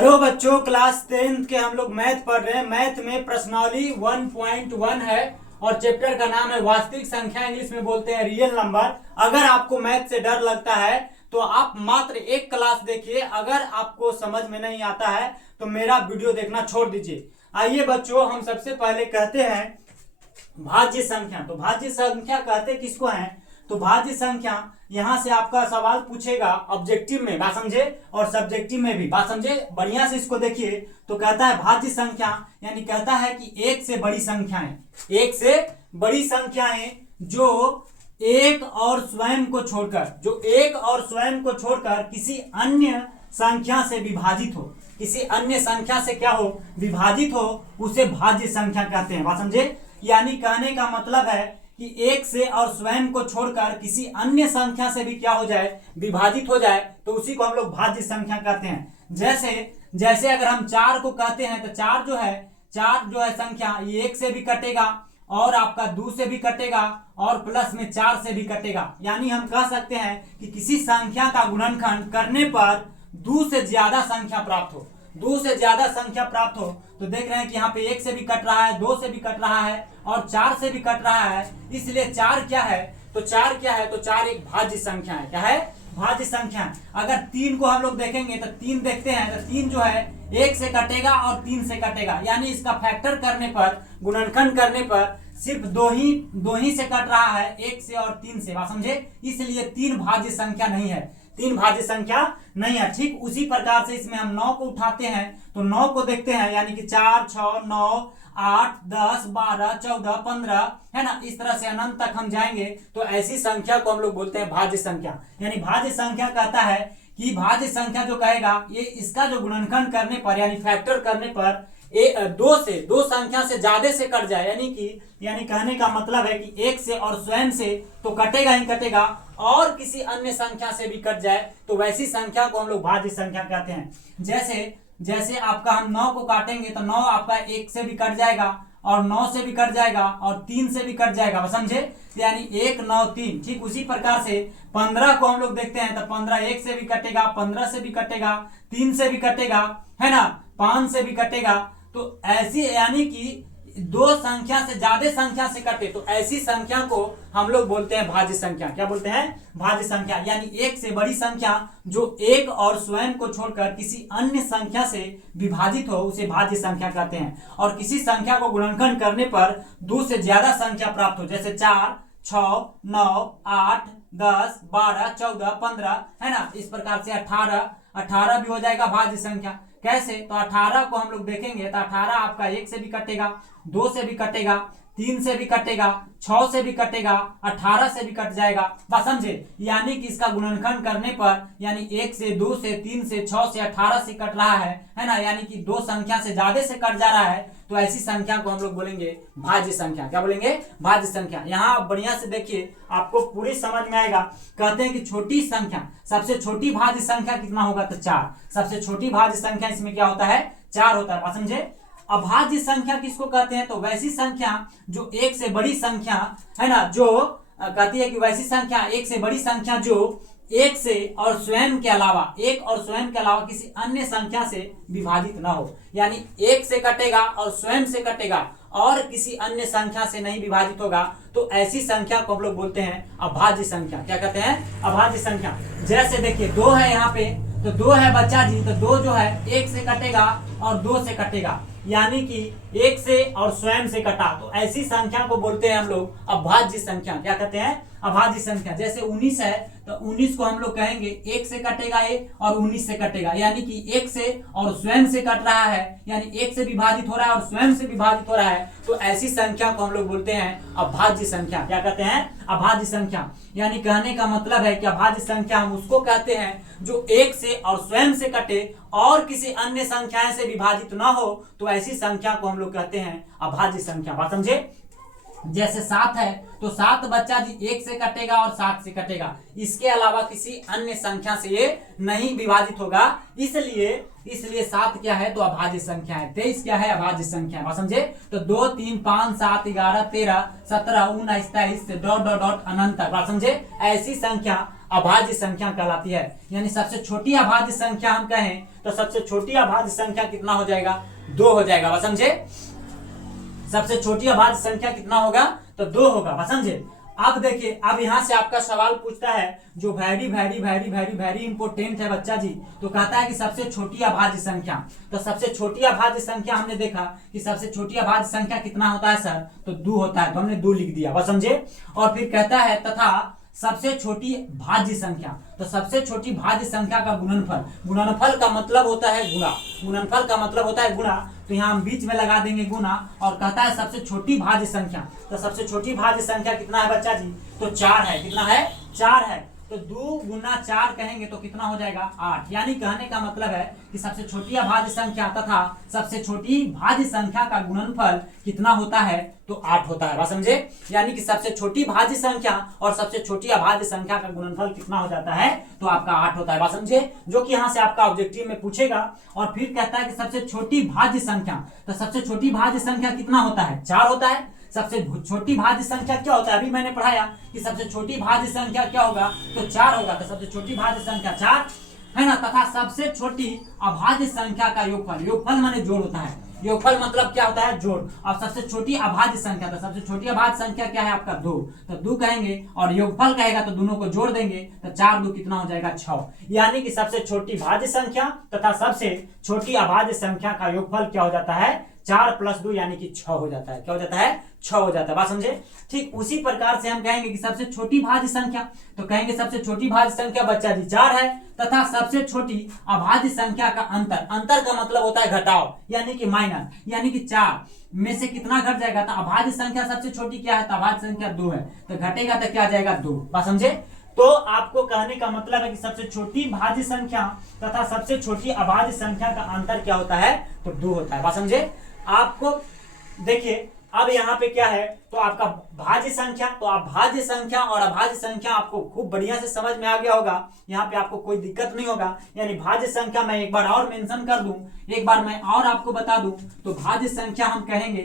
Hello बच्चों, class 10th के हम लोग मैथ पढ़ रहे हैं। मैथ में प्रश्नावली 1.1 है और चैप्टर का नाम है वास्तविक संख्या, इंग्लिश में बोलते हैं रियल नंबर। अगर आपको मैथ से डर लगता है तो आप मात्र एक क्लास देखिए। अगर आपको समझ में नहीं आता है तो मेरा वीडियो देखना छोड़ दीजिए। आइए बच्चों, हम सबसे पहले कहते हैं भाज्य संख्या। तो भाज्य संख्या कहते किसको हैं? तो भाज्य संख्या यहां से आपका सवाल पूछेगा ऑब्जेक्टिव में, बात समझे, और सब्जेक्टिव में भी, बात समझे। बढ़िया से इसको देखिए। तो कहता है भाज्य संख्या यानी कहता है कि एक से बड़ी संख्याएं, एक से बड़ी संख्याएं जो एक और स्वयं को छोड़कर किसी अन्य संख्या से विभाजित हो, किसी अन्य संख्या से क्या हो, विभाजित हो, उसे भाज्य संख्या कहते हैं। बात समझे। यानी कहने का मतलब है कि एक से और स्वयं को छोड़कर किसी अन्य संख्या से भी क्या हो जाए, विभाजित हो जाए, तो उसी को हम लोग भाज्य संख्या कहते हैं। जैसे अगर हम 4 को कहते हैं तो 4 जो है संख्या, ये 1 से भी कटेगा और आपका 2 से भी कटेगा और प्लस में 4 से भी कटेगा। यानी हम कह सकते हैं कि किसी संख्या का गुणनखंड करने पर 2 से ज्यादा संख्या प्राप्त हो, 2 से ज्यादा संख्या प्राप्त हो। तो देख रहे हैं कि यहाँ पे 1 से भी कट रहा है, 2 से भी कट रहा है और 4 से भी कट रहा है। इसलिए 4 क्या है? तो 4 एक भाज्य संख्या है। क्या है? भाज्य संख्या। अगर 3 को हम लोग देखेंगे तो 3 देखते हैं तो 3 जो है 1 से कटेगा और 3 से कटेगा। यानी इसका फैक्टर करने पर, गुणनखंड करने पर सिर्फ दो ही से कट रहा है, 1 से और 3 से। बात समझे। इसलिए 3 भाज्य संख्या नहीं है, 3 भाज्य संख्या नहीं है। ठीक उसी प्रकार से इसमें हम 9 को उठाते हैं तो 9 को देखते हैं, यानी कि 4, 6, 9, 8, 10, 12, 14, 15, है ना। इस तरह से अनंत तक हम जाएंगे तो ऐसी संख्या को हम लोग बोलते हैं भाज्य संख्या। यानी भाज्य संख्या कहता है कि भाज्य संख्या जो कहेगा ये इसका जो गुणनखंड करने पर यानी फैक्टर करने पर 2 संख्या से ज्यादा से कट जाए, यानी कहने का मतलब है कि 1 से और स्वयं से तो कटेगा ही कटेगा और किसी अन्य संख्या से भी कट जाए तो वैसी संख्या को हम लोग भाज्य संख्या कहते हैं। जैसे आपका हम 9 को काटेंगे तो 9 आपका 1 से भी कट जाएगा और 9 से भी कट जाएगा और 3 से भी कट जाएगा। समझे। यानी 1, 9, 3। ठीक उसी प्रकार से 15 को हम लोग देखते हैं तो 15 1 से भी कटेगा, 15 से भी कटेगा, 3 से भी कटेगा, है ना, 5 से भी कटेगा। तो ऐसी यानी कि 2 संख्या से ज्यादा संख्या से कटे तो ऐसी संख्या को हम लोग बोलते हैं भाज्य संख्या। क्या बोलते हैं? भाज्य संख्या। यानी एक से बड़ी संख्या जो एक और स्वयं को छोड़कर किसी अन्य संख्या से विभाजित हो उसे भाज्य संख्या कहते हैं। और किसी संख्या को गुणनखंड करने पर 2 से ज्यादा संख्या प्राप्त हो, जैसे 4, 6, 9, 8, 10, 12, 14, 15, है ना। इस प्रकार से 18 भी हो जाएगा भाज्य संख्या। कैसे? तो 18 को हम लोग देखेंगे तो 18 आपका 1 से भी कटेगा, 2 से भी कटेगा, 3 से भी कटेगा, 6 से भी कटेगा, 18 से भी कट जाएगा। बस समझे। यानी कि इसका गुणनखंड करने पर यानी 1 से, 2 से, 3 से, 6 से, 18 से कट रहा है ना। यानी कि 2 संख्या से ज्यादा से कट जा रहा है तो ऐसी संख्या को हम लोग बोलेंगे भाज्य संख्या। क्या बोलेंगे? भाज्य संख्या। यहाँ बढ़िया से देखिए, आपको पूरी समझ में आएगा। कहते हैं कि छोटी संख्या, सबसे छोटी भाज्य संख्या कितना होगा? तो 4। सबसे छोटी भाज्य संख्या इसमें क्या होता है? 4 होता है। समझे। अभाज्य संख्या किसको कहते हैं? तो वैसी संख्या जो 1 से बड़ी संख्या, है ना, जो कहती है कि वैसी संख्या 1 से बड़ी संख्या जो 1 से और स्वयं के अलावा किसी अन्य संख्या से विभाजित ना हो। यानी 1 से कटेगा और स्वयं से कटेगा और किसी अन्य संख्या से नहीं विभाजित होगा तो ऐसी संख्या को हम लोग बोलते हैं अभाज्य संख्या। क्या कहते हैं? अभाज्य संख्या। जैसे देखिए 2 है यहाँ पे, तो 2 है बच्चा जी, तो 2 जो है 1 से कटेगा और 2 से कटेगा, यानी कि 1 से और स्वयं से कटा तो ऐसी संख्या को बोलते हैं हम लोग अभाज्य संख्या। क्या कहते हैं? अभाज्य संख्या। जैसे 19 है तो 19 को हम लोग कहेंगे 1 से कटेगा ये और 19 से कटेगा, यानी कि 1 से और स्वयं से कट रहा है, यानी 1 से विभाजित हो रहा है और स्वयं से विभाजित हो रहा है तो ऐसी संख्या को हम लोग बोलते हैं अभाज्य संख्या। क्या कहते हैं? अभाज्य संख्या। यानी कहने का मतलब है कि अभाज्य संख्या हम उसको कहते हैं जो 1 से और स्वयं से कटे और किसी अन्य संख्या से विभाजित ना हो तो ऐसी संख्या को हम लोग कहते हैं अभाज्य संख्या। बात समझे। जैसे 7 है तो 7 बच्चा जी 1 से कटेगा और 7 से कटेगा, इसके अलावा किसी अन्य संख्या से ये नहीं विभाजित होगा, इसलिए 7 क्या है तो अभाज्य संख्या है। 23 क्या है अभाज्य संख्या है, समझे। तो 2 3 5 7 11 13 17 19 23 से डॉट डॉट डॉट अनंत तक, समझे। ऐसी संख्या अभाज्य संख्या कहलाती है। यानी सबसे छोटी अभाज्य संख्या हम कहें तो सबसे छोटी अभाज्य संख्या कितना हो जाएगा, 2 हो जाएगा, समझे। सबसे छोटी अभाज्य संख्या कितना होगा तो 2 होगा, समझे। अब देखिए, अब यहां से आपका सवाल पूछता है जो very very very very very important है बच्चा जी, तो कहता है कि सबसे छोटी अभाज्य संख्या। तो सबसे छोटी अभाज्य संख्या हमने देखा कि सबसे छोटी अभाज्य संख्या कितना होता है सर, तो 2 होता है, तो हमने 2 लिख दिया, बस समझे। और फिर कहता है तथा सबसे छोटी भाज्य संख्या, तो सबसे छोटी भाज्य संख्या का गुणनफल, गुणनफल का मतलब होता है गुणा, गुणनफल का मतलब होता है गुणा, तो यहाँ हम बीच में लगा देंगे गुणा। और कहता है सबसे छोटी भाज्य संख्या, तो सबसे छोटी भाज्य संख्या कितना है बच्चा जी, तो 4 है, कितना है 4 है। तो 2 गुना 4 कहेंगे तो कितना हो जाएगा 8। यानी कहने का मतलब है कि सबसे छोटी अभाज्य संख्या तथा सबसे छोटी भाज्य संख्या का गुणनफल कितना होता है तो 8 होता है, बात समझे। यानी कि सबसे छोटी भाज्य संख्या और सबसे छोटी अभाज्य संख्या का गुणनफल कितना हो जाता है तो आपका 8 होता है, बात समझे, जो कि यहाँ से आपका ऑब्जेक्टिव में पूछेगा। और फिर कहता है कि सबसे छोटी भाज्य संख्या, तो सबसे छोटी भाज्य संख्या कितना होता है 4 होता है। सबसे छोटी भाज्य संख्या क्या होता है, अभी मैंने पढ़ाया कि सबसे छोटी भाज्य संख्या क्या होगा तो 4 होगा, तो सबसे छोटी भाज्य संख्या 4 है ना। तथा सबसे छोटी अभाज्य संख्या का योगफल, योगफल माने जोड़ होता है, योगफल मतलब क्या होता है जोड़। और सबसे छोटी अभाज्य संख्या, तो सबसे छोटी अभाज्य संख्या क्या है आपका 2, तो 2 कहेंगे और योगफल कहेगा तो दोनों को जोड़ देंगे, तो 4 2 कितना हो जाएगा 6। यानी कि सबसे छोटी भाज्य संख्या तथा सबसे छोटी अभाज्य संख्या का योगफल क्या हो जाता है 4 + 2 यानी कि 6 हो जाता है, क्या हो जाता है 6 हो जाता है, बात समझे। ठीक उसी प्रकार से हम कहेंगे कि सबसे छोटी भाज्य संख्या, तो कहेंगे सबसे छोटी भाज्य संख्या बच्चा जी 4 है तथा सबसे छोटी अभाज्य संख्या का अंतर, अंतर का मतलब होता है घटाव यानी कि माइनस, यानी कि 4 में से कितना घट जाएगा, तो अभाज्य संख्या सबसे छोटी क्या है तो अभाज्य संख्या 2 है, तो घटेगा तो क्या आ जाएगा 2, बात समझे। तो आपको कहने का मतलब है कि सबसे छोटी भाज्य संख्या तथा सबसे छोटी अभाज्य संख्या का अंतर क्या होता है तो 2 होता है, बात समझे। आपको देखिए अब यहाँ पे क्या है तो आपका भाज्य संख्या, तो आप भाज्य संख्या और अभाज्य संख्या आपको खूब बढ़िया से समझ में आ गया होगा, यहाँ पे आपको कोई दिक्कत नहीं होगा। यानी भाज्य संख्या मैं एक बार और मेंशन कर दूं, एक बार मैं और आपको बता दूं, तो भाज्य संख्या हम कहेंगे